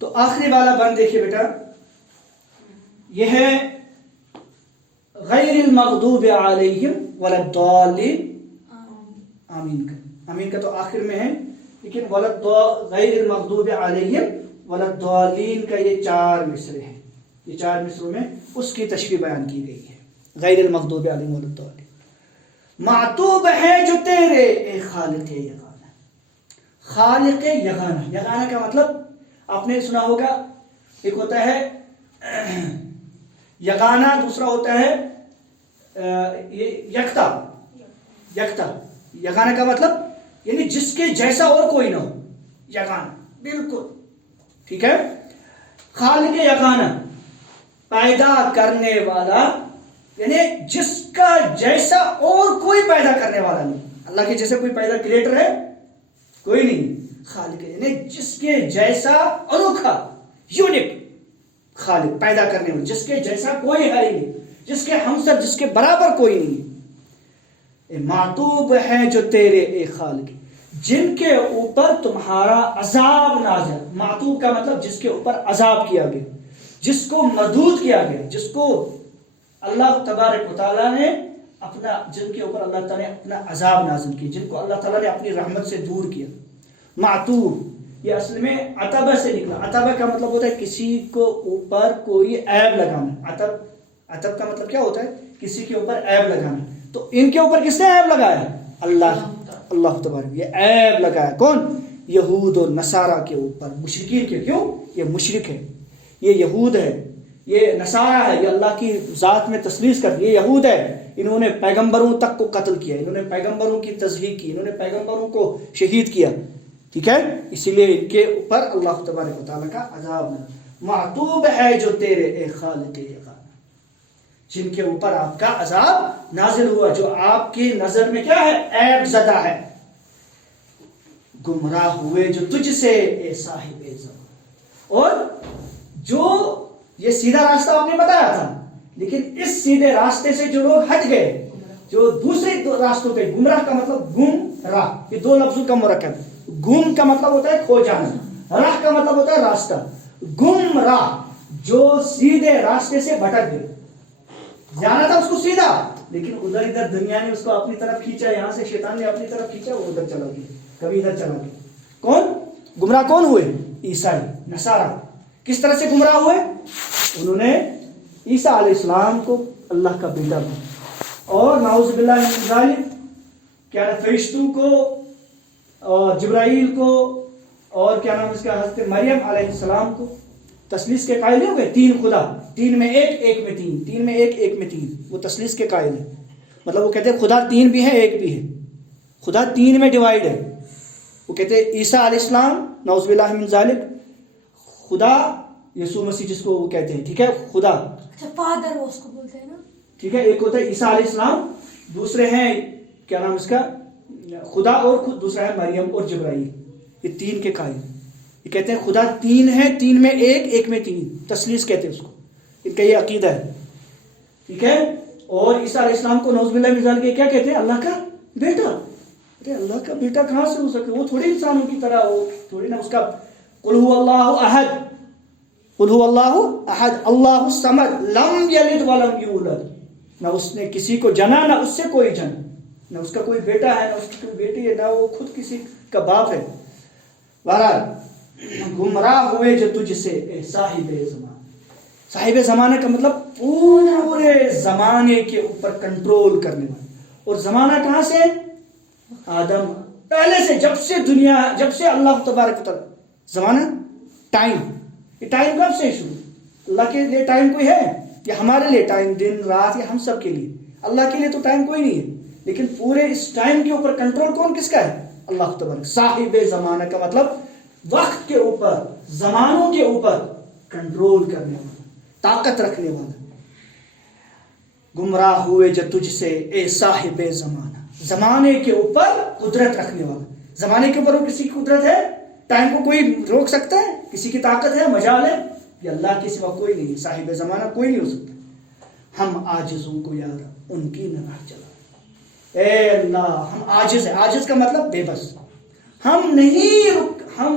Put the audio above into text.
تو آخری والا بند دیکھیے بیٹا، یہ ہے غیر المغضوب علیہم ولا الضالین، آمین کا، آمین کا تو آخر میں ہے، لیکن غیر المغضوب علیہم ولا الضالین کا یہ 4 مصرے ہیں، یہ 4 مصروں میں اس کی تشریح بیان کی گئی ہے، غیر المغضوب علیہم ولا الضالین۔ معطوب ہے جو تیرے اے خالق یگانہ، خالق یگانہ، یگانہ کا مطلب آپ نے سنا ہوگا، ایک ہوتا ہے یگانہ، دوسرا ہوتا ہے یکتا، یکتا، یگانہ کا مطلب یعنی جس کے جیسا اور کوئی نہ ہو، یگانہ بالکل ٹھیک ہے۔ خالق یگانہ پیدا کرنے والا، یعنی جس کا جیسا اور کوئی پیدا کرنے والا نہیں، اللہ کے جیسے کوئی پیدا کریٹر ہے کوئی نہیں، خالق یعنی جس کے جیسا انوکھا، یونک خالق پیدا کرنے والا، جس کے جیسا کوئی ہے ہی نہیں، جس کے ہمسر، جس کے برابر کوئی نہیں۔ معطوب ہے جو تیرے اے خالق، جن کے اوپر تمہارا عذاب نازل، معطوب کا مطلب جس کے اوپر عذاب کیا گیا، جس کو مردود کیا گیا، جس کو اللہ تبارک و تعالیٰ نے اپنا، جن کے اوپر اللہ تعالیٰ نے اپنا عذاب نازل کیا، جن کو اللہ تعالیٰ نے اپنی رحمت سے دور کیا۔ معطوب یہ اصل میں عتبہ سے نکلا، عتبہ کا مطلب ہوتا ہے کسی کو اوپر کوئی عیب لگانا، عتب کا مطلب کیا ہوتا ہے؟ کسی کے اوپر عیب لگانا۔ تو ان کے اوپر کس نے عیب لگایا؟ اللہ تبارک، یہ عیب لگایا کون؟ یہود و نصارہ کے اوپر، مشرکین کے۔ کیوں؟ یہ مشرک ہے، یہ یہود ہے، یہ نصارہ ہے، یہ اللہ کی ذات میں تثلیث کر، یہ یہود ہے، انہوں نے پیغمبروں تک کو قتل کیا، انہوں نے پیغمبروں کی تضحیق کی، انہوں نے پیغمبروں کو شہید کیا، ٹھیک ہے، اسی لیے ان کے اوپر اللہ تبارک و تعالیٰ کا عذاب ہے۔ معطوب ہے جو تیرے اے خالق یگانہ، جن کے اوپر آپ کا عذاب نازل ہوا، جو آپ کی نظر میں کیا ہے؟ عیب زدہ ہے۔ گمراہ ہوئے جو تجھ سے اے صاحب زمان، اور جو یہ سیدھا راستہ آپ نے بتایا تھا، لیکن اس سیدھے راستے سے جو لوگ ہٹ گئے، جو دوسرے راستوں پہ، گمراہ کا مطلب گم راہ، یہ 2 لفظوں کا مرکب، گم کا مطلب ہوتا ہے کھو جانا، راہ کا مطلب ہوتا ہے راستہ، گم راہ جو سیدھے راستے سے بھٹک گئے، جانا تھا اس کو سیدھا، لیکن ادھر ادھر دنیا نے اس کو اپنی طرف کھینچا، یہاں سے شیطان نے اپنی طرف کھینچا، وہ ادھر چلا گیا، کبھی ادھر چلا گیا۔ کون گمراہ؟ کون ہوئے؟ عیسائی، نصارہ۔ کس طرح سے گمراہ ہوئے؟ انہوں نے عیسیٰ علیہ السلام کو اللہ کا بیٹا بنا، اور نعوذ باللہ من ذالک، کیا فرشتوں کو اور جبرائیل کو اور کیا نام اس کا حضرت مریم علیہ السلام کو تثلیث کے قائل ہو گئے۔ 3 خدا، 3 میں 1، 1 میں 3، 3 میں 1، 1 میں 3، وہ تثلیث کے قائل ہیں، مطلب وہ کہتے ہیں خدا 3 بھی ہے 1 بھی ہے، خدا 3 میں ڈیوائیڈ ہے۔ وہ کہتے ہیں عیسیٰ علیہ السلام نعوذ باللہ من ذالک، خدا یسوع مسیح جس کو وہ کہتے ہیں، ٹھیک ہے، خدا، اچھا فادر وہ اس کو بولتے ہیں نا، ٹھیک ہے، ایک ہوتا ہے عیسیٰ علیہ السلام، دوسرے ہیں کیا نام اس کا خدا، اور خود دوسرا ہے مریم اور جبرائیل، یہ 3 کے قائل، یہ کہتے ہیں خدا 3 ہے، 3 میں 1، 1 میں 3، تثلیث کہتے ہیں اس کو، ان کا یہ عقیدہ ہے، ٹھیک ہے۔ اور عیسیٰ علیہ السلام کو نعوذ باللہ من ذالک کیا کہتے ہیں؟ اللہ کا بیٹا۔ اللہ کا بیٹا کہاں سے ہو سکتا؟ وہ تھوڑی انسانوں کی طرح، وہ تھوڑی نا اس کا قل هو اللہ احد، قل هو اللہ احد اللہ الصمد لم یلد ولم یولد، نہ اس نے کسی کو جنا، نہ اس سے کوئی جنا، نہ اس کا کوئی بیٹا ہے، نہ اس کی کوئی بیٹی ہے، نہ وہ خود کسی کا باپ ہے۔ بہرحال گمراہ ہوئے جو تجھ سے اے صاحب زمان، صاحب زمانے کا مطلب پورے زمانے کے اوپر کنٹرول کرنے والا، اور زمانہ کہاں سے؟ آدم، پہلے سے، جب سے دنیا، جب سے اللہ تبارک و تعالی، زمانہ ٹائم، یہ ٹائم کب سے شروع؟ اللہ کے لیے ٹائم کوئی ہے؟ یا ہمارے لیے ٹائم دن رات، یا ہم سب کے لیے؟ اللہ کے لیے تو ٹائم کوئی نہیں ہے، لیکن پورے اس ٹائم کے اوپر کنٹرول کون کس کا ہے؟ اللہ تبارک۔ صاحب زمانہ کا مطلب وقت کے اوپر، زمانوں کے اوپر کنٹرول کرنے والا، طاقت رکھنے والا۔ گمراہ ہوئے جو تجھ سے اے صاحب زمانہ، زمانے کے اوپر قدرت رکھنے والا، زمانے کے اوپر وہ کسی کی قدرت ہے؟ ٹائم کو کوئی روک سکتا ہے؟ کسی کی طاقت ہے، مجال ہے؟ یہ اللہ کے سوا کوئی نہیں، صاحب زمانہ کوئی نہیں ہو سکتا۔ ہم عاجزوں کو یاد ان کی نہ راہ چلا، اے اللہ ہم عاجز ہیں، عاجز کا مطلب بے بس، ہم نہیں ہم